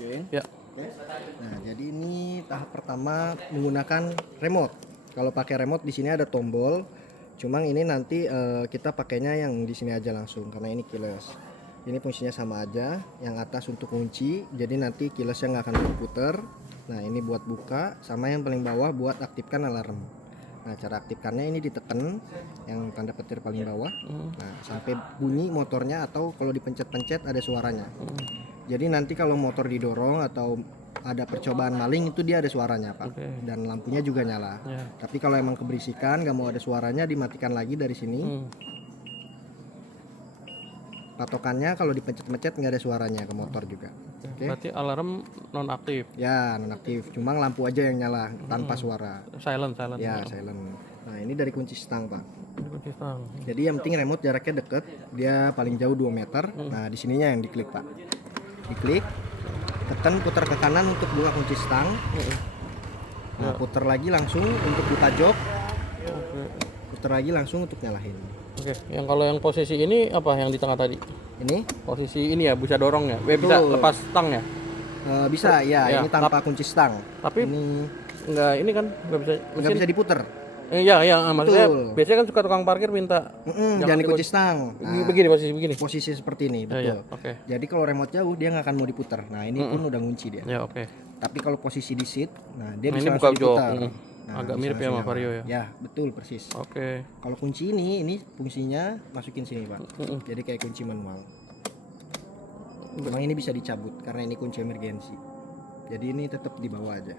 Ya. Oke. Nah, jadi ini tahap pertama menggunakan remote. Kalau pakai remote di sini ada tombol. Cuma ini nanti kita pakainya yang di sini aja langsung karena ini keyless. Ini fungsinya sama aja. Yang atas untuk kunci, jadi nanti keylessnya nggak akan berputar. Nah, ini buat buka, sama yang paling bawah buat aktifkan alarm. Nah, cara aktifkannya ini ditekan yang tanda petir paling bawah. Nah, sampai bunyi motornya atau kalau dipencet-pencet ada suaranya. Jadi nanti kalau motor didorong atau ada percobaan maling itu dia ada suaranya, Pak. Oke. Dan lampunya juga nyala. Ya. Tapi kalau emang keberisikan nggak mau ada suaranya, dimatikan lagi dari sini. Patokannya kalau dipencet-pencet nggak ada suaranya ke motor juga. Oke. Berarti alarm nonaktif. Ya, nonaktif. Cuma lampu aja yang nyala tanpa suara. Silent. Ya, silent. Nah, ini dari kunci stang, Pak. Ini kunci stang. Jadi yang penting remote jaraknya deket, dia paling jauh 2 meter. Nah, di sininya yang diklik, Pak. Diklik, tekan putar ke kanan untuk buka kunci stang. Nah, putar lagi langsung untuk buka jok. Oke. Putar lagi langsung untuk nyalain. Oke. Yang kalau yang posisi ini apa yang di tengah tadi? Ini Posisi ini ya bisa dorong ya. Bisa Betul. lepas stang ya. bisa ya, Ya, ini tanpa kunci stang. Tapi Ini enggak ini kan enggak bisa nggak bisa diputer. Iya, maksudnya Betul. biasanya kan suka tukang parkir minta Jangan dikunci stang. Nah, begini posisi begini. posisi seperti ini, betul. Ya, oke. Jadi kalau remote jauh dia nggak akan mau diputer. Nah, ini pun udah ngunci dia. Ya, oke. Tapi kalau posisi di seat, nah dia Nah, bisa ini buka langsung jok. diputar. Agak bisa mirip ya langsung sama nyala. Vario ya. Ya, betul persis. Oke. Kalau kunci ini fungsinya masukin sini, Pak. Jadi kayak kunci manual. Memang ini bisa dicabut karena ini kunci emergensi. Jadi ini tetap di bawah aja.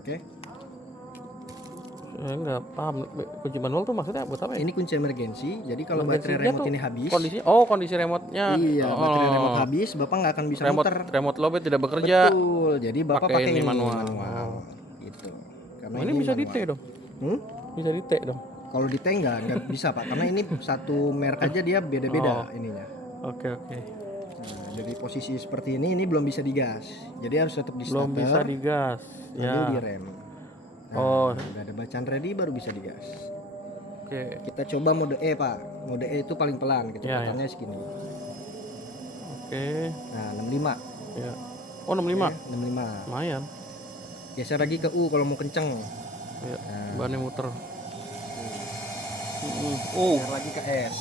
Oke. Saya nggak paham kunci manual tuh maksudnya buat apa ya? Ini kunci emergensi. Jadi kalau baterai Emergency-nya remote tuh ini habis, kondisi remote-nya. iya, baterai remote habis, Bapak nggak akan bisa muter. Remote lobet tidak bekerja. Betul. Jadi Bapak Pakai pakai ini ini manual. Gitu. Karena Oh, ini bisa di T manual. dong. Bisa di T dong. Kalau di tank nggak bisa, Pak, karena ini satu merek aja dia beda-beda ininya. Oke. Nah, jadi posisi seperti ini belum bisa digas. Jadi harus tetap di Belum bisa starter, digas. sambil Ya. di rem. Nah, Oh, udah ada bacaan ready baru bisa digas. oke. Kita coba mode E, Pak. Mode E itu paling pelan, kecepatannya segini. Oke. Nah, 65. Ya. Oh, 65. 65. Lumayan. Geser lagi ke U kalau mau kenceng. Ya. Nah, Bannya muter. geser lagi ke S.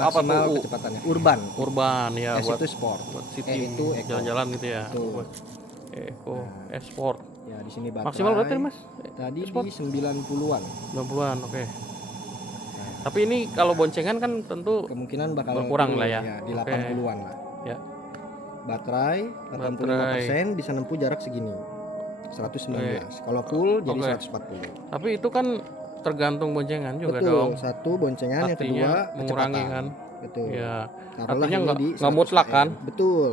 Apa tuh? Maksimal kecepatannya. Urban. Urban ya S buat itu sport. city E itu eco. jalan-jalan gitu ya. Tuh. Buat Eco, Sport. Ya, di sini baterai. Maksimal berarti Mas? Tadi di 90-an. 90-an, oke. Tapi ini kalau boncengan kan tentu Kemungkinan bakal berkurang turun lah ya. Di Oke. 80-an lah. ya. Baterai 85% bisa nempuh jarak segini. 119. Kalau full jadi Oke. 140. Tapi itu kan tergantung boncengan juga Betul. dong. Satu boncengan, yang Artinya kedua mengurangi kecepatan. kan. Betul. Ya. Taruhlah Artinya ini nggak di nggak 100 mutlak kan? km. Betul.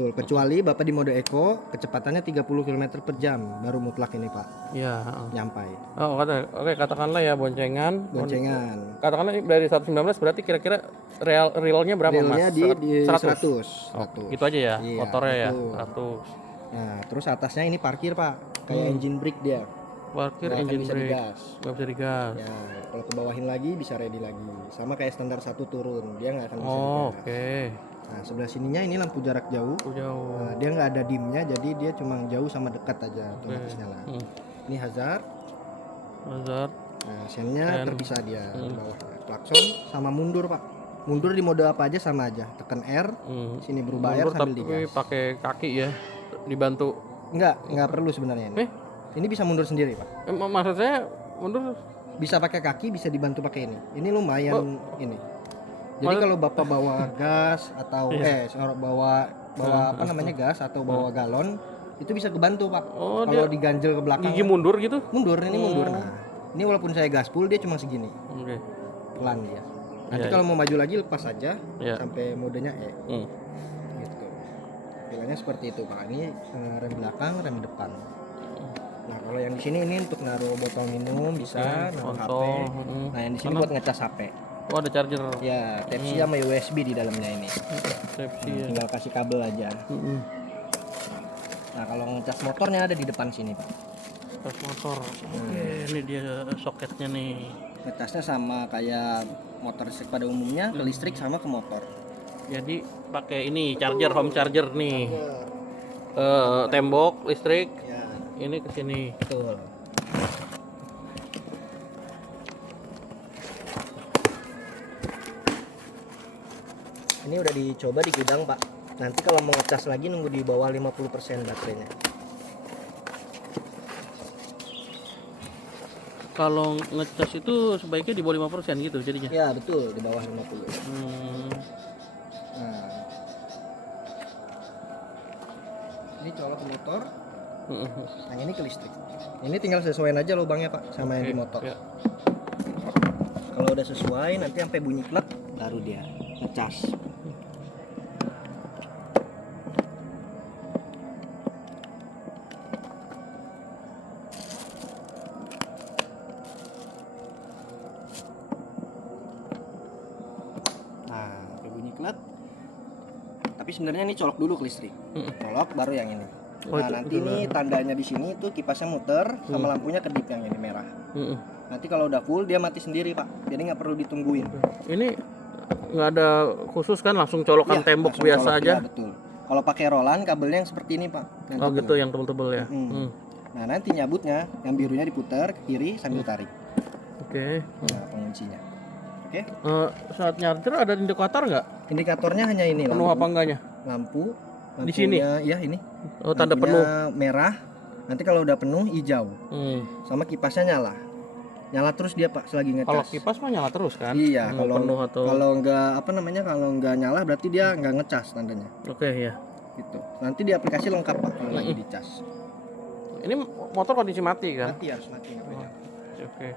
Kecuali Bapak di mode eco, kecepatannya 30 km per jam baru mutlak ini, Pak. Iya. Nyampai. Oh, oke, katakanlah ya boncengan. Boncengan. Katakanlah dari 119 berarti kira-kira realnya berapa Realnya Mas? di 100. Oh, gitu aja ya. Iya, Motornya ya betul. 100. Nah, terus atasnya ini parkir, Pak. Kayak engine brake dia. Parkir Nggak akan engine bisa brake. digas. Nggak bisa digas. Ya, kalau ke bawahin lagi bisa ready lagi. Sama kayak standar 1 turun, dia nggak akan bisa Oh, digas. oke. Nah, sebelah sininya ini lampu jarak jauh. Jauh. Nah, dia nggak ada dimnya, jadi dia cuma jauh sama dekat aja otomatis nyala. Ini hazard. Hazard. Nah, sennya Sen. terpisah dia di bawah. Klakson sama mundur, Pak. Mundur di mode apa aja sama aja. Tekan R, sini berubah R Mundur sambil tapi digas. pakai kaki ya. Dibantu. Nggak perlu sebenarnya ini. Ini bisa mundur sendiri, Pak. Maksud saya mundur Bisa pakai kaki, bisa dibantu pakai ini. Ini lumayan ini. Jadi kalau Bapak bawa gas atau bawa apa namanya gas atau bawa galon itu bisa kebantu, Pak. Oh, Kalau diganjel ke belakang. gigi mundur gitu? Mundur, ini mundur. Nah, ini walaupun saya gaspul dia cuma segini. Oke. Pelan dia. Nanti kalau mau maju lagi lepas aja Iya. sampai modenya E. Gitu. Pilihannya seperti itu, Pak. Ini rem belakang, rem depan. Nah, kalau yang di sini ini untuk naruh botol minum bisa, naruh HP. konsol. Nah, yang di sini buat ngecas HP. Oh, ada charger. Ya, Type-C sama USB di dalamnya ini. Type-C ya. Tinggal kasih kabel aja. Nah, kalau ngecas motornya ada di depan sini, Pak. Tas motor. Oke, ini dia soketnya nih. Ngecasnya sama kayak motor listrik pada umumnya, ke listrik sama ke motor. Jadi pakai ini charger, home charger nih. tembok listrik. Ya, Ini ke sini. betul. Ini udah dicoba di gudang, Pak. Nanti kalau mau ngecas lagi nunggu di bawah 50% baterainya. Kalau ngecas itu sebaiknya di bawah 5% gitu jadinya. Ya, betul, di bawah 50. Hmm. Nah. Ini colok motor. Nah, ini ke listrik. Ini tinggal sesuaiin aja lubangnya, Pak, sama yang di motor. Ya. Kalau udah sesuai, nanti sampai bunyi klek baru dia ngecas. Nah, sampai bunyi klek. Tapi sebenarnya ini colok dulu ke listrik. Colok baru yang ini. Oh, Nah, itu nanti ini tandanya di sini tuh kipasnya muter sama lampunya kedip yang ini merah. Nanti kalau udah full dia mati sendiri, Pak. Jadi nggak perlu ditungguin. Ini nggak ada khusus kan, langsung colokan Iya, tembok langsung biasa colok, aja. iya, betul. Kalau pakai rolan kabelnya yang seperti ini, Pak. Nanti Oh gitu, ini. yang tebel-tebel ya. Nah, nanti nyabutnya yang birunya diputar ke kiri sambil tarik. Oke. Nah, penguncinya. Oke. Saat nyarger ada indikator nggak? Indikatornya hanya ini, Penuh apa enggaknya? lampu. Di sini? Ya, ini. Oh, tanda Lampunya penuh. merah. Nanti kalau udah penuh hijau. Hmm. Sama kipasnya nyala. Nyala terus dia, Pak, selagi ngecas. Kalau kipas mah nyala terus kan? Iya, Mau kalau penuh atau kalau nggak apa namanya, kalau nggak nyala berarti dia nggak ngecas tandanya. oke ya. Gitu. Nanti di aplikasi lengkap, Pak, kalau lagi dicas. Ini motor kondisi mati kan? Mati harus mati nggak boleh nyala. Oke.